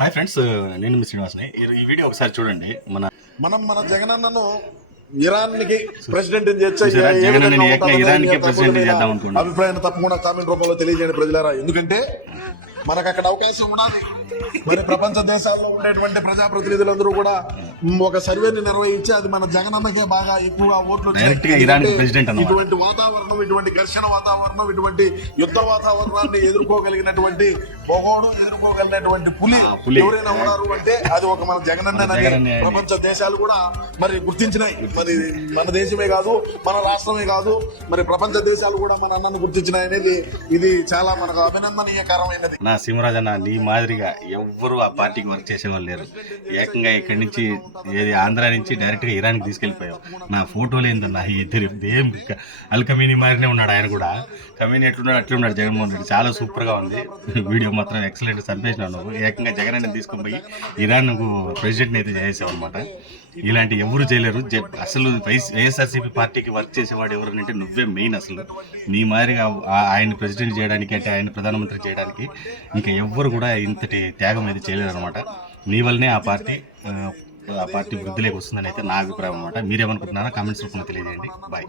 Hi friends, నేను మీ శ్రీనివాస్ని. ఈ video ఒకసారి చూడండి. మన జగనన్నను ఇరాన్కి ప్రెసిడెంట్ ఇరాన్కి ప్రెసిడెంట్ చేద్దాం అనుకుంటున్నాను. అభిప్రాయాన్ని తప్పకుండా కామెంట్ రూపంలో తెలియజేయండి ప్రజలారా. ఎందుకంటే మనకు అక్కడ అవకాశం ఉన్నది. మరి ప్రపంచ దేశాల్లో ఉండేటువంటి ప్రజాప్రతినిధులందరూ కూడా ఒక సర్వేని నిర్వహించి అది మన జగనన్నకే బాగా ఎక్కువ ఓట్లు ఇటువంటి వాతావరణం, ఇటువంటి ఘర్షణ వాతావరణం, ఇటువంటి యుద్ధ వాతావరణాన్ని ఎదుర్కోగలిగినటువంటి పొగోడు, ఎదుర్కోగలిగినటువంటి పులి ఎవరైనా ఉన్నారు అంటే అది ఒక మన జగనన్న. ప్రపంచ దేశాలు కూడా మరి గుర్తించినాయి. మరి మన దేశమే కాదు, మన రాష్ట్రమే కాదు, మరి ప్రపంచ దేశాలు కూడా మన అన్నను గుర్తించినాయి అనేది ఇది చాలా మనకు అభినందనీయకరమైనది. నా సింహరాజు అన్న, నీ మాదిరిగా ఎవ్వరు ఆ పార్టీకి వర్క్ చేసేవాళ్ళు లేరు. ఏకంగా ఇక్కడి నుంచి ఆంధ్ర నుంచి డైరెక్ట్ గా ఇరాన్కి తీసుకెళ్లిపోయావు. నా ఫోటోలు ఏందన్నా ఇద్దరు ఏం అల్కమీని మారినే ఉన్నాడు. ఆయన కూడా కమీని ఎట్లున్నాడు అట్లా ఉన్నాడు జగన్మోహన్ రెడ్డి. చాలా సూపర్ గా ఉంది. వీడియో మాత్రం ఎక్సలెంట్ చంపేసినావు నువ్వు. ఏకంగా జగన్ అని తీసుకుని పోయి ఇరాన్ ప్రెసిడెంట్ అయితే చేసావు అనమాట. ఇలాంటి ఎవరు చేయలేరు. అసలు వైఎస్ఆర్సీపీ పార్టీకి వర్క్ చేసేవాడు ఎవరంటే నువ్వే మెయిన్. అసలు నీ మాదిరిగా ఆయన ప్రెసిడెంట్ చేయడానికి, అంటే ఆయన ప్రధానమంత్రి చేయడానికి ఇంకా ఎవ్వరు కూడా ఇంతటి త్యాగం అయితే చేయలేరు అనమాట. నీ వల్లనే ఆ పార్టీ వృద్ధిలోకి వస్తుందని అయితే నా అభిప్రాయం అనమాట. మీరేమనుకుంటున్నారో కామెంట్స్ రూపంలో తెలియజేయండి. బాయ్.